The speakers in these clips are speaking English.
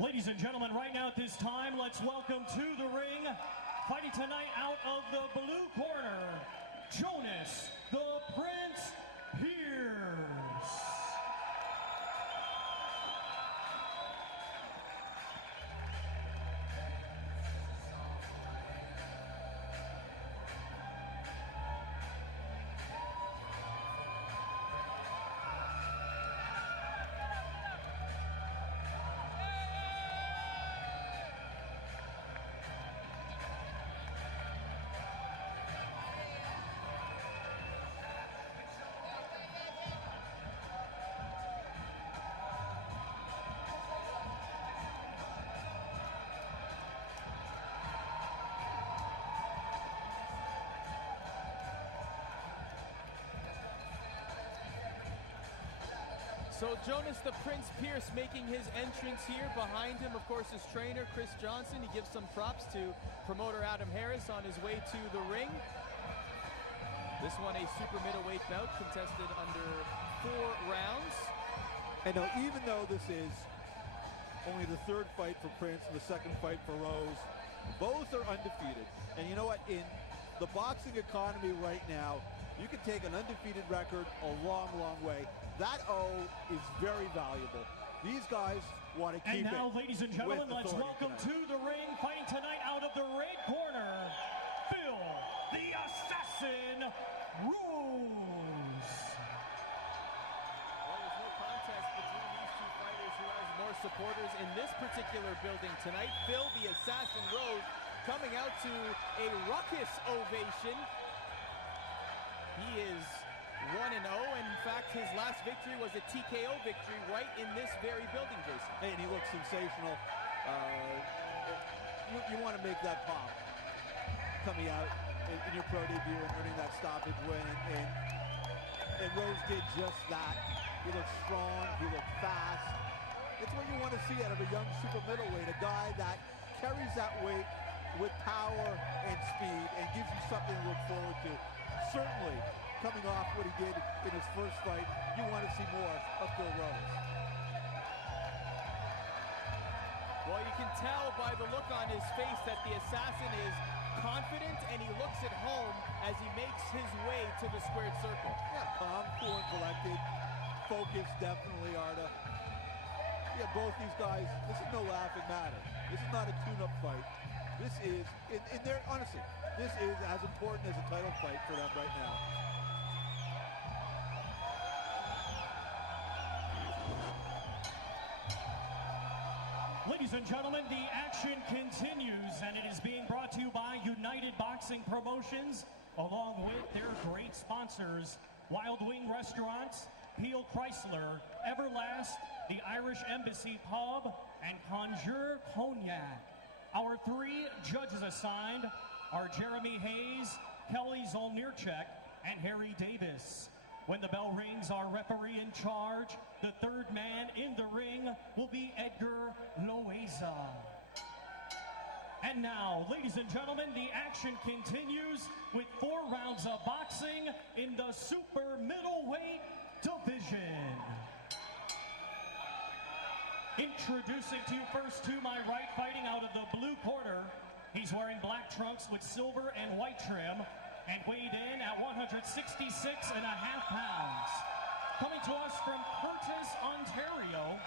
Ladies and gentlemen, right now at this time, let's welcome to the ring, fighting tonight out of the blue corner, Jonas, the Prince Pierce. So Jonas the Prince Pierce making his entrance here. Behind him, of course, his trainer, Chris Johnson. He gives some props to promoter Adam Harris on his way to the ring. This one a super middleweight bout contested under 4 rounds. And now, even though this is only the third fight for Prince and the second fight for Rose, both are undefeated. And you know what? In the boxing economy right now, you can take an undefeated record a long, long way. That O is very valuable. These guys want to keep it. And now, ladies and gentlemen, let's welcome to the ring, fighting tonight out of the red corner, Phil the Assassin Rose. Well, there's no contest between these two fighters who has more supporters in this particular building tonight. Phil the Assassin Rose coming out to a raucous ovation. He is 1-0, and in fact, his last victory was a TKO victory right in this very building, Jason. And he looks sensational. You want to make that pop coming out in your pro debut and earning that stoppage win, and Rose did just that. He looked strong, he looked fast. It's what you want to see out of a young super middleweight, a guy that carries that weight with power and speed and gives you something to look forward to. Certainly, coming off what he did in his first fight, you want to see more of Phil Rose. Well, you can tell by the look on his face that the Assassin is confident, and he looks at home as he makes his way to the squared circle. Yeah, calm, cool, and collected. Focused, definitely, Arda. Yeah, both these guys, this is no laughing matter. This is not a tune-up fight. This is, in their, honestly, this is as important as a title fight for them right now. Ladies and gentlemen, the action continues, and it is being brought to you by United Boxing Promotions, along with their great sponsors, Wild Wing Restaurants, Peel Chrysler, Everlast, the Irish Embassy Pub, and Conjure Cognac. Our 3 judges assigned are Jeremy Hayes, Kelly Zolnierczek, and Harry Davis. When the bell rings, our referee in charge, the 3rd man in the ring, will be Edgar Loaiza. And now, ladies and gentlemen, the action continues with 4 rounds of boxing in the super middleweight division. Introducing to you first to my right, fighting out of the blue corner. He's wearing black trunks with silver and white trim, and weighed in at 166.5 pounds. Coming to us from Curtis, Ontario,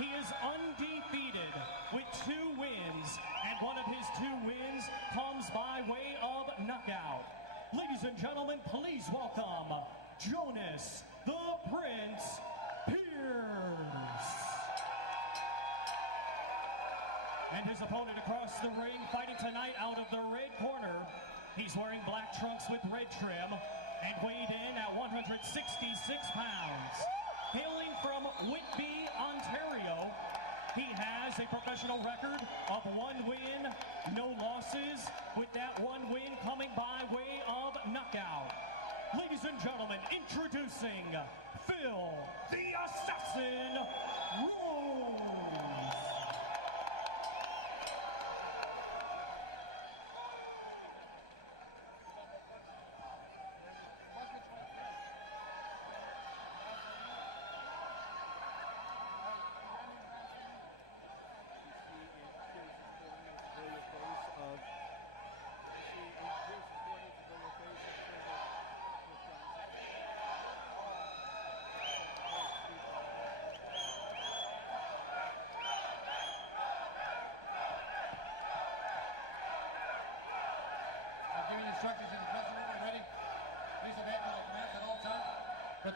he is undefeated with 2 wins, and one of his 2 wins comes by way of knockout. Ladies and gentlemen, please welcome Jonas the Prince Pierce. And his opponent across the ring, fighting tonight out of the red corner. He's wearing black trunks with red trim and weighed in at 166 pounds. Hailing from Whitby, Ontario, he has a professional record of 1 win, no losses, with that 1 win coming by way of knockout. Ladies and gentlemen, introducing Phil the Assassin Rose.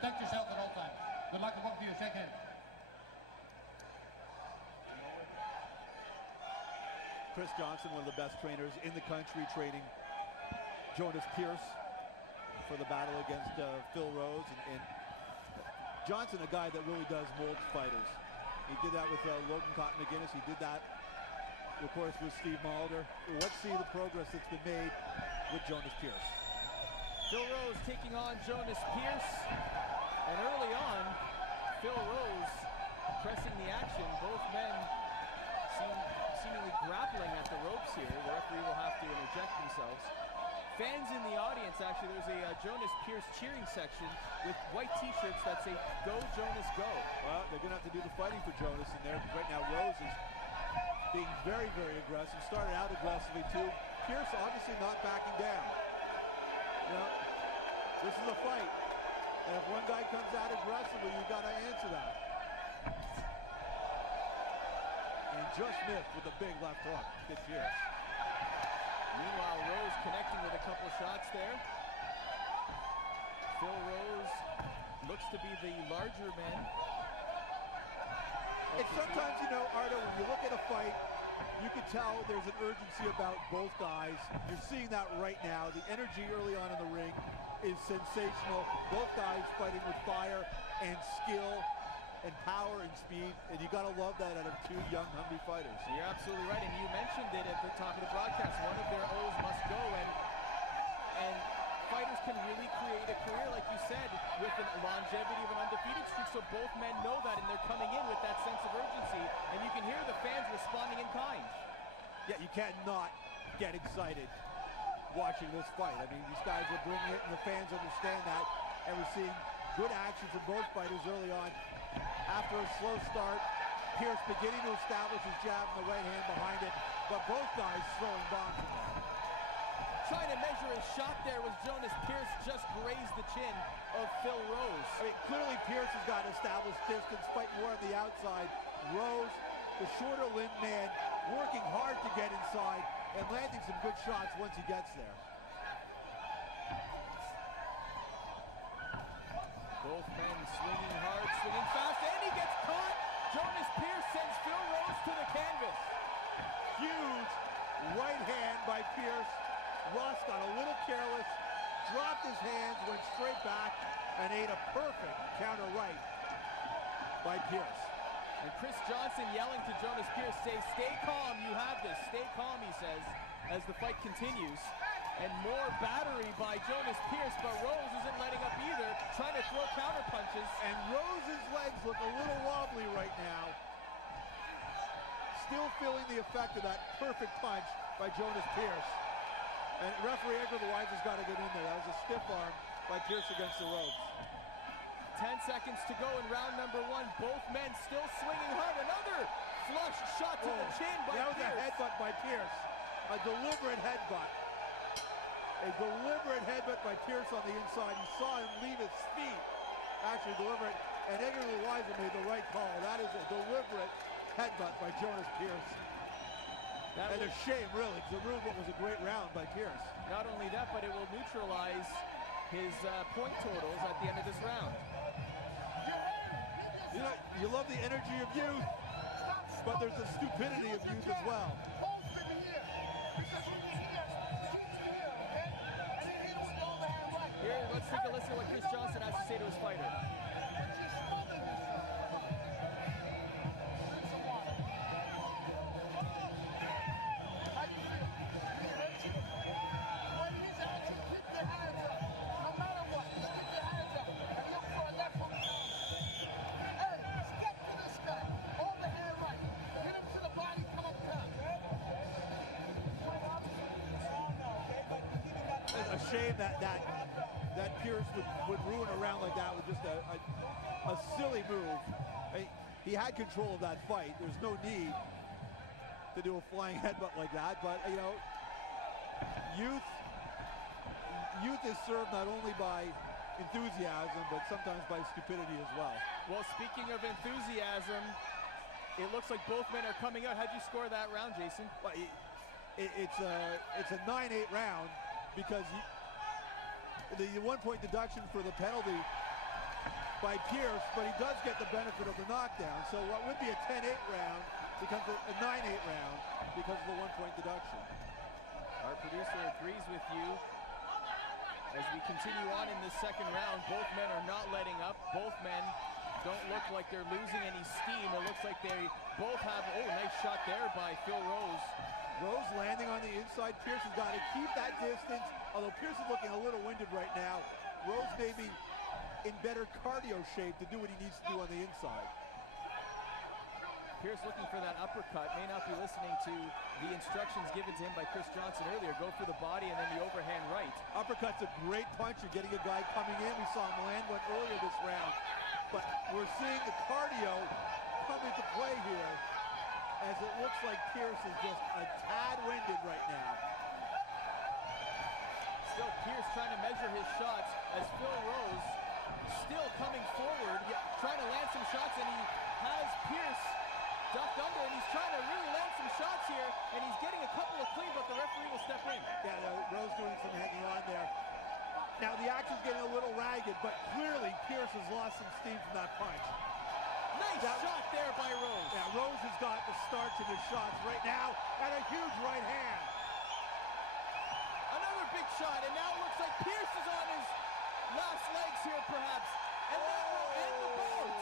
Protect yourself at all times. Good luck to both of you. Shake hands. Chris Johnson, one of the best trainers in the country, training Jonas Pierce for the battle against Phil Rose. And Johnson, a guy that really does mold fighters. He did that with Logan Cotton McGuinness. He did that, of course, with Steve Mulder. Let's see the progress that's been made with Jonas Pierce. Phil Rose taking on Jonas Pierce. And early on, Phil Rose pressing the action. Both men seemingly grappling at the ropes here. The referee will have to interject themselves. Fans in the audience, actually, there's a Jonas Pierce cheering section with white t-shirts that say, "Go Jonas, go." Well, they're going to have to do the fighting for Jonas in there. Right now, Rose is being very, very aggressive. Started out aggressively, too. Pierce obviously not backing down. You know, this is a fight. And if one guy comes out aggressively, you've got to answer that. And just missed with a big left hook, did Pierce. Meanwhile, Rose connecting with a couple shots there. Phil Rose looks to be the larger man. And sometimes, you know, Ardo, when you look at a fight, you can tell there's an urgency about both guys. You're seeing that right now. The energy early on in the ring is sensational. Both guys fighting with fire and skill and power and speed, and you got to love that out of two young, hungry fighters. You're absolutely right, and you mentioned it at the top of the broadcast. One of their O's must go, and fighters can really create a career, like you said, with the longevity of an undefeated streak, so both men know that, and they're coming in with that sense of urgency, and you can hear the fans responding in kind. Yeah, you can't not get excited watching this fight. I mean, these guys are bringing it, and the fans understand that, and we're seeing good action from both fighters early on. After a slow start, Pierce beginning to establish his jab and the right hand behind it, but both guys throwing bombs in there. Trying to measure his shot there was Jonas Pierce, just grazed the chin of Phil Rose. I mean, clearly Pierce has got established distance, fighting more on the outside. Rose, the shorter limbed man, working hard to get inside and landing some good shots once he gets there. Both men swinging hard, swinging fast, and he gets caught. Jonas Pierce sends Phil Rose to the canvas. Huge right hand by Pierce. Ross got a little careless, dropped his hands, went straight back, and ate a perfect counter right by Pierce. And Chris Johnson yelling to Jonas Pierce, stay calm, you have this. Stay calm, he says, as the fight continues. And more battery by Jonas Pierce, but Rose isn't letting up either, trying to throw counter punches. And Rose's legs look a little wobbly right now. Still feeling the effect of that perfect punch by Jonas Pierce. And referee Edgar Wise has got to get in there. That was a stiff arm by Pierce against the ropes. 10 seconds to go in round number one. Both men still swinging hard. Another flush shot to the chin by Pierce. That was a headbutt by Pierce. A deliberate headbutt. A deliberate headbutt by Pierce on the inside. You saw him leave his feet. Actually deliberate. And Edgar Weiser made the right call. That is a deliberate headbutt by Jonas Pierce. And a shame, really, because it ruined what was a great round by Pierce. Not only that, but it will neutralize his point totals at the end of this round. You know, you love the energy of youth, but there's the stupidity of youth as well. Here, let's take a listen to what Chris Johnson has to say to his fighter. It's a shame that Pierce would ruin a round like that with just a silly move. He had control of that fight. There's no need to do a flying headbutt like that, but you know, youth is served not only by enthusiasm, but sometimes by stupidity as well. Well, speaking of enthusiasm, it looks like both men are coming out. How'd you score that round, Jason? Well, it's a 9-8 round because the 1-point deduction for the penalty by Pierce, but he does get the benefit of the knockdown. So what would be a 10-8 round becomes a 9-8 round because of the 1-point deduction. Our producer agrees with you. As we continue on in this second round, both men are not letting up. Both men don't look like they're losing any steam. It looks like they both have, oh, nice shot there by Phil Rose. Rose landing on the inside. Pierce has got to keep that distance, although Pierce is looking a little winded right now. Rose may be in better cardio shape to do what he needs to do on the inside. Pierce looking for that uppercut, may not be listening to the instructions given to him by Chris Johnson earlier. Go for the body and then the overhand right. Uppercut's a great puncher, getting a guy coming in. We saw him land one earlier this round. But we're seeing the cardio come into play here, as it looks like Pierce is just a tad winded right now. Still Pierce trying to measure his shots as Phil Rose still coming forward, trying to land some shots, and he has Pierce ducked under, and he's trying to really land some shots here, and he's getting a couple of clean, but the referee will step in. Yeah, Rose doing some hanging on there. Now the action's getting a little ragged, but clearly Pierce has lost some steam from that punch. Nice shot there by Rose. Yeah, Rose has got the starch in his shots right now, and a huge right hand. Another big shot, and now it looks like Pierce is on his last legs here, perhaps, and that will end the bout.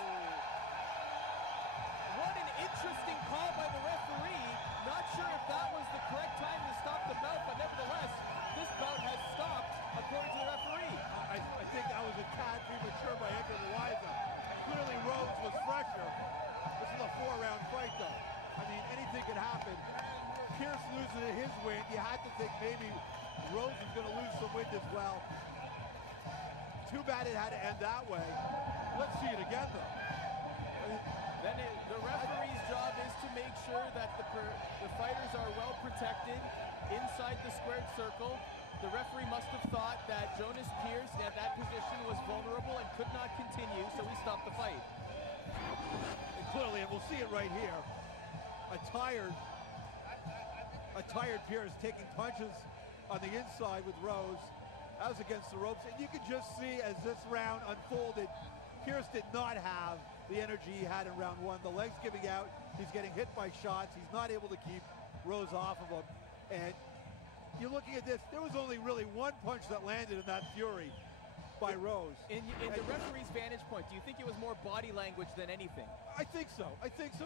What an interesting call by the referee. Not sure if that was the correct time to stop the bout, but nevertheless, this bout has stopped according to the referee. I think that was a tad premature by Edgar Loaiza. Clearly Rose was fresher. This is a 4-round fight, though. I mean, anything could happen. Pierce losing his wind. You had to think maybe Rose is going to lose some wind as well. Too bad it had to end that way. Let's see it again, though. Then the referee's job is to make sure that the fighters are well protected inside the squared circle. The referee must have thought that Jonas Pierce at that position was vulnerable and could not continue, so he stopped the fight. And clearly, and we'll see it right here, a tired Pierce taking punches on the inside with Rose. That was against the ropes, and you could just see as this round unfolded, Pierce did not have the energy he had in round one. The legs giving out, he's getting hit by shots, he's not able to keep Rose off of him, and you're looking at this, there was only really one punch that landed in that fury by Rose. In the referee's vantage point, do you think it was more body language than anything? I think so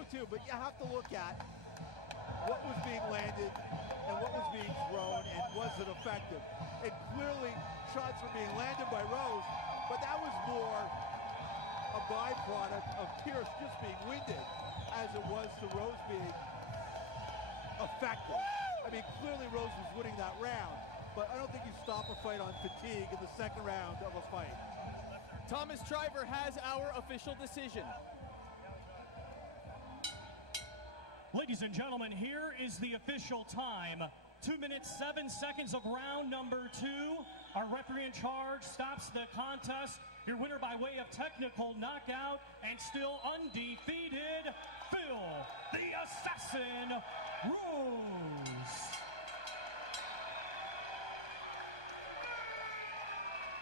too, but you have to look at what was being landed and what was being thrown, and was it effective? And clearly shots were being landed by Rose, but that was more a byproduct of Pierce just being winded as it was to Rose being effective. I mean, clearly Rose was winning that round, but I don't think you stop a fight on fatigue in the second round of a fight. Thomas Triver has our official decision. Ladies and gentlemen, here is the official time. 2 minutes, 7 seconds of round number 2. Our referee in charge stops the contest. Your winner by way of technical knockout and still undefeated, Phil the Assassin Rose.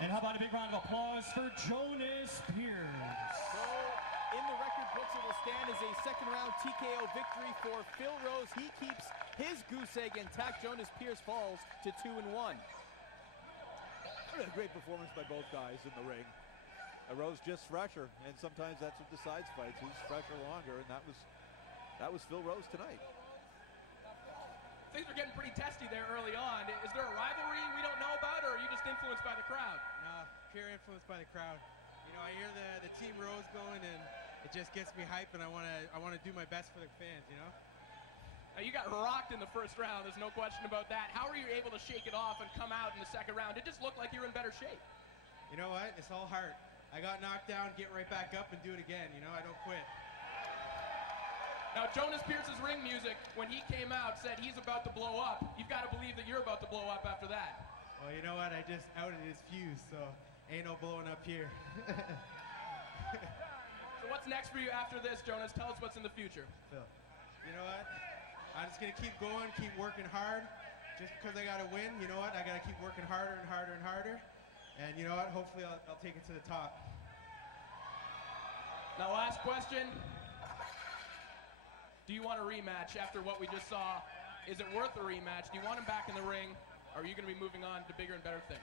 And how about a big round of applause for Jonas Pierce? So, in the record books, it will stand as a second round TKO victory for Phil Rose. He keeps his goose egg intact. Jonas Pierce falls to 2-1. A great performance by both guys in the ring. Rose just fresher, and sometimes that's what decides fights. Who's fresher longer, and that was Phil Rose tonight. Things are getting pretty testy there early on. Is there a rivalry we don't know about, or are you just influenced by the crowd? No, pure influenced by the crowd. You know, I hear the Team Rose going, and it just gets me hype, and I want to do my best for the fans, you know? Now, you got rocked in the first round. There's no question about that. How were you able to shake it off and come out in the second round? It just looked like you were in better shape. You know what? It's all heart. I got knocked down, get right back up, and do it again. You know, I don't quit. Now, Jonas Pierce's ring music, when he came out, said he's about to blow up. You've got to believe that you're about to blow up after that. Well, you know what? I just outed his fuse, so ain't no blowing up here. So what's next for you after this, Jonas? Tell us what's in the future. Phil, you know what? I'm just going to keep going, keep working hard. Just because I got to win, you know what? I got to keep working harder and harder and harder. And you know what? Hopefully I'll take it to the top. Now, last question. Do you want a rematch after what we just saw? Is it worth a rematch? Do you want him back in the ring? Or are you going to be moving on to bigger and better things?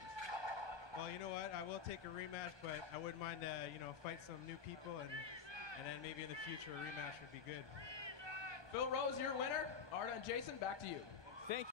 Well, you know what? I will take a rematch, but I wouldn't mind, fight some new people, and then maybe in the future a rematch would be good. Phil Rose, your winner. Arda and Jason, back to you.